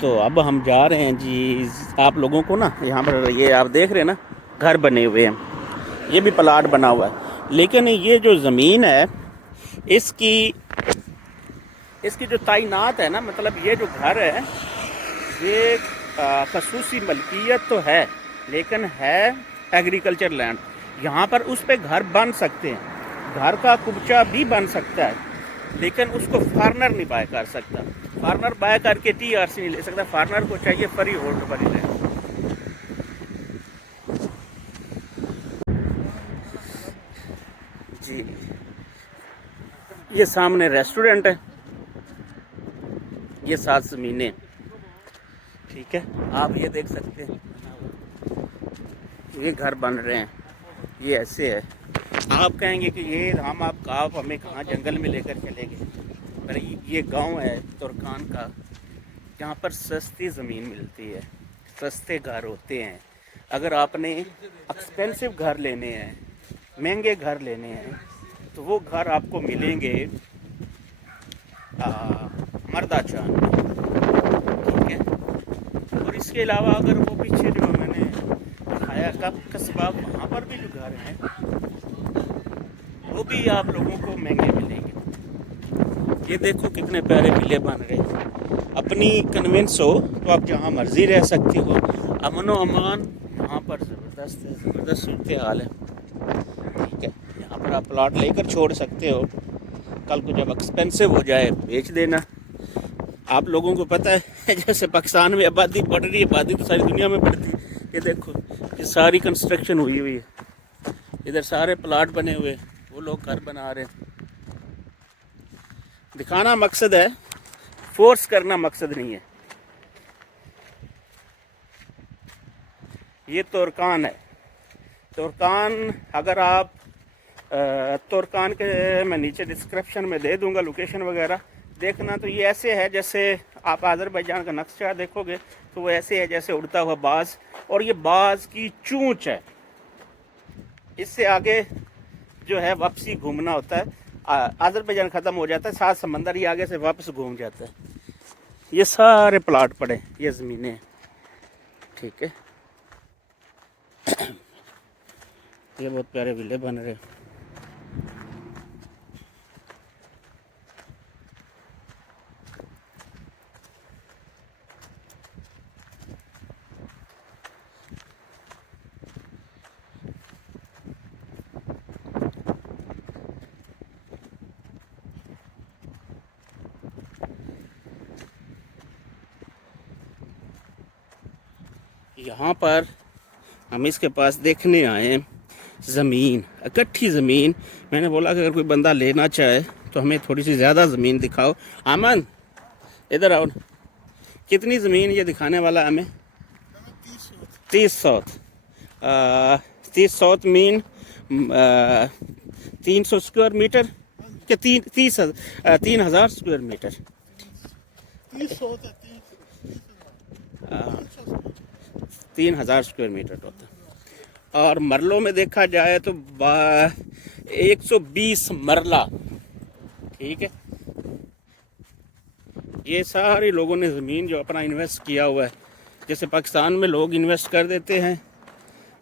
تو اب ہم جا رہے ہیں جی، آپ لوگوں کو نا یہاں پر یہ آپ دیکھ رہے ہیں نا گھر بنے ہوئے ہیں، یہ بھی پلاٹ بنا ہوا ہے، لیکن یہ جو زمین ہے اس کی جو تعینات ہے نا، مطلب یہ جو گھر ہے یہ خصوصی ملکیت تو ہے لیکن ہے ایگریکلچر لینڈ، یہاں پر اس پہ گھر بن سکتے ہیں، گھر کا کبچہ بھی بن سکتا ہے لیکن اس کو فارنر نہیں بائے کر سکتا، فارنر بائے کر کے ٹی آر سی نہیں لے سکتا، فارنر کو چاہیے فری ہولڈ پر ہی رہے۔ جی یہ سامنے ریسٹورنٹ ہے، یہ 7 زمینیں، ٹھیک ہے، آپ یہ دیکھ سکتے ہیں یہ گھر بن رہے ہیں، یہ ایسے ہے۔ آپ کہیں گے کہ یہ آپ ہمیں کہاں جنگل میں لے کر چلے گئے، پر یہ گاؤں ہے ترکان کا، جہاں پر سستی زمین ملتی ہے، سستے گھر ہوتے ہیں۔ اگر آپ نے ایکسپینسو گھر لینے ہیں، مہنگے گھر لینے ہیں، تو وہ گھر آپ کو ملیں گے مردہ چان میں، ٹھیک ہے۔ اور اس کے علاوہ اگر وہ پیچھے جو میں نے دکھایا قصبہ، وہاں پر بھی جو گھر ہیں وہ بھی آپ لوگوں کو مہنگے ملیں گے۔ یہ دیکھو کتنے پیارے ویلے بن رہے ہیں، اپنی کنونس ہو تو آپ جہاں مرضی رہ سکتے ہو، امن و امان یہاں پر زبردست ہے، زبردست صورتحال ہے، ٹھیک ہے۔ یہاں پر آپ پلاٹ لے کر چھوڑ سکتے ہو، کل کو جب ایکسپینسو ہو جائے بیچ دینا۔ آپ لوگوں کو پتہ ہے جیسے پاکستان میں آبادی بڑھ رہی ہے، آبادی تو ساری دنیا میں بڑھتی ہے، یہ دیکھو یہ ساری کنسٹرکشن ہوئی ہوئی ہے، ادھر سارے پلاٹ بنے ہوئے، وہ لوگ گھر بنا رہے ہیں۔ دکھانا مقصد ہے، فورس کرنا مقصد نہیں ہے۔ یہ ترکان ہے، ترکان اگر آپ ترکان کے میں نیچے ڈسکرپشن میں دے دوں گا لوکیشن وغیرہ، دیکھنا تو یہ ایسے ہے جیسے آپ آذربائیجان کا نقشہ دیکھو گے تو وہ ایسے ہے جیسے اڑتا ہوا باز، اور یہ باز کی چونچ ہے، اس سے آگے جو ہے واپسی گھومنا ہوتا ہے، آذربائیجان ختم ہو جاتا ہے، 7 سمندر ہی آگے سے واپس گھوم جاتا ہے۔ یہ سارے پلاٹ پڑے، یہ زمینیں، ٹھیک ہے۔ یہ بہت پیارے ویلے بن رہے ہیں۔ یہاں پر ہم اس کے پاس دیکھنے آئے ہیں زمین، اکٹھی زمین۔ میں نے بولا کہ اگر کوئی بندہ لینا چاہے تو ہمیں تھوڑی سی زیادہ زمین دکھاؤ۔ آمن ادھر آؤ، کتنی زمین یہ دکھانے والا ہمیں؟ 30 سوت، 30 سوت مین 300 اسکوائر میٹر کہ 3,000 اسکوائر میٹر، 3,000 اسکوائر میٹر ہوتا ہے۔ اور مرلوں میں دیکھا جائے تو 120 مرلہ، ٹھیک ہے۔ یہ سارے لوگوں نے زمین جو اپنا انویسٹ کیا ہوا ہے، جیسے پاکستان میں لوگ انویسٹ کر دیتے ہیں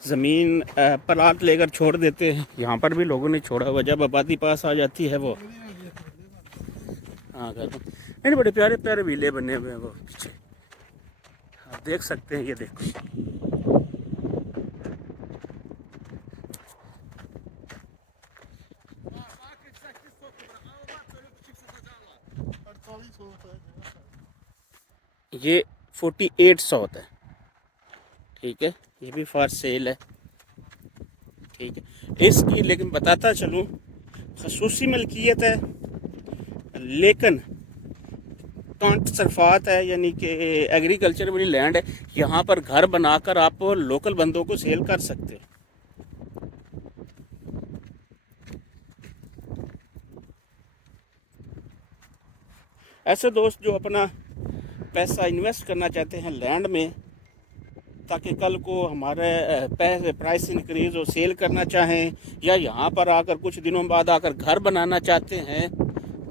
زمین، پلاٹ لے کر چھوڑ دیتے ہیں، یہاں پر بھی لوگوں نے چھوڑا ہوا، جب آبادی پاس آ جاتی ہے وہ ہاں کرتے ہیں۔ نہیں بڑے پیارے پیارے ویلے بنے ہوئے ہیں وہ پیچھے، آپ دیکھ سکتے ہیں، یہ دیکھو یہ 48 سوت ہے، ٹھیک ہے، یہ بھی فار سیل ہے، ٹھیک ہے۔ اس کی لیکن بتاتا چلوں خصوصی ملکیت ہے، لیکن کانٹ صرفات ہے، یعنی کہ ایگریکلچر والی لینڈ ہے، یہاں پر گھر بنا کر آپ لوکل بندوں کو سیل کر سکتے ہیں۔ ایسے دوست جو اپنا پیسہ انویسٹ کرنا چاہتے ہیں لینڈ میں، تاکہ کل کو ہمارے پرائس انکریز ہو، سیل کرنا چاہیں، یا یہاں پر آ کر کچھ دنوں بعد آ کر گھر بنانا چاہتے ہیں،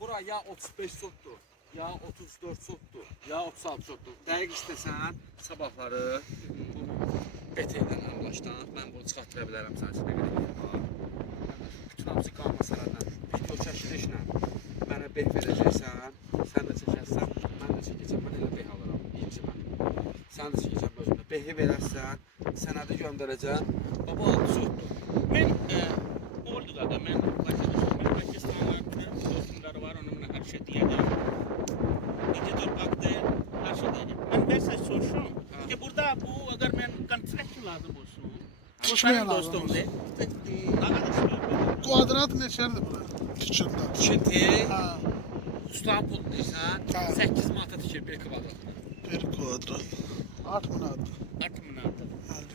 Bura ya 35 sotdur, ya 34 sotdur, ya 36 sotdur. Dəqiq istəsən sabahları BT-dən anlaşdan mən bunu çıxartıra bilərəm sən üçün. Nə qədər yer var. Bütün hamısı qanmaslarla, video çəkilişlə mənə beh verəcəksən, sən də çəkərsən, mən də çəkəcəm, mən elə beh alıram, birinci mən. Sən də çəkəcəm özümdə, behi verərsən, sənədi göndərəcəm. Baba, sotdur. Ben oldu gaga, ben Pakistan'da dostumlar var, onunla her şey diyeceğim. İyice baktı, her şey diyeceğim. Ben mesela soruyorum ki burada bu agar ben construction lazım olsun, o senin dostum de. Ne kadar istiyor? Kvadrat neçədir bura? Kiçində. Çinti, Ha, İstanbul deyirsən, Hə. 8 manata tikir bir kvadrat. 1 kvadrat. 60 manat. 8 manat. Bəli.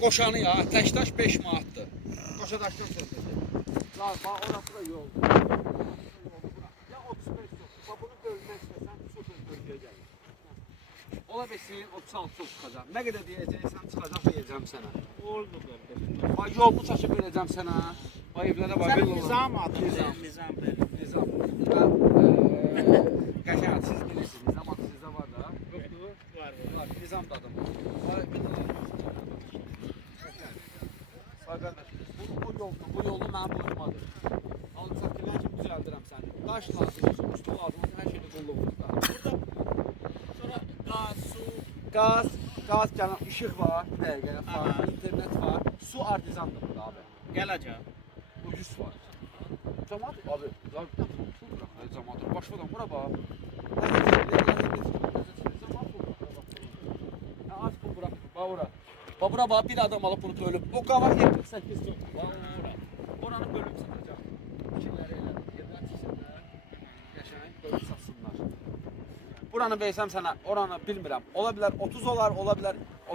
Qoşanı ya, təkdaş 5 manatdır. Qoşadaşdan söhbəti. Bax, orası da yol. Ya 35 yok. Bax, bunu bölmək istəsən, sıfır bölgəyə gəlir. Ola bilsin 36 çok çıxacaq. Nə qədər deyəcəksən, çıxacaq deyəcəm sənə. oldu kardeşim. Bax, yolunu çəkib verəcəm sənə. Bax, evlərə bax, Sen yol olur. nizam adın, Nizam. nizam ver. Nizam. Qəşəng, siz bilirsiniz. Nizam adı sizdə var da. Yoxdur. Var. Var, Nizam da adım. Bax, qardaş, bu yolunu mən bozmadım. Alçaq gələn kimi düzəldirəm səni. Daş lazım, üstü lazım, hər şeydə qulluğumuzda. Sonra gaz, su. Qaz gələn, işıq var, bir dəqiqə, Aha. var, internet var, su artizandır burada abi. Geleceğim. Ucuz var. Cəmat, abi, cəmat, başladan bura bax. Az pul bırak, bax ora. Bax bura bax, bir adam alıp bunu bölüb. O qavar 78 çok. Bax ora. Oranı bölüb satacaq. İkiləri elə, yerdən çəksinlər. Qəşəng bölüb satsınlar. Buranı versəm sənə, oranı bilmirəm. Ola bilər 30 olar, ola bilər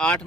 8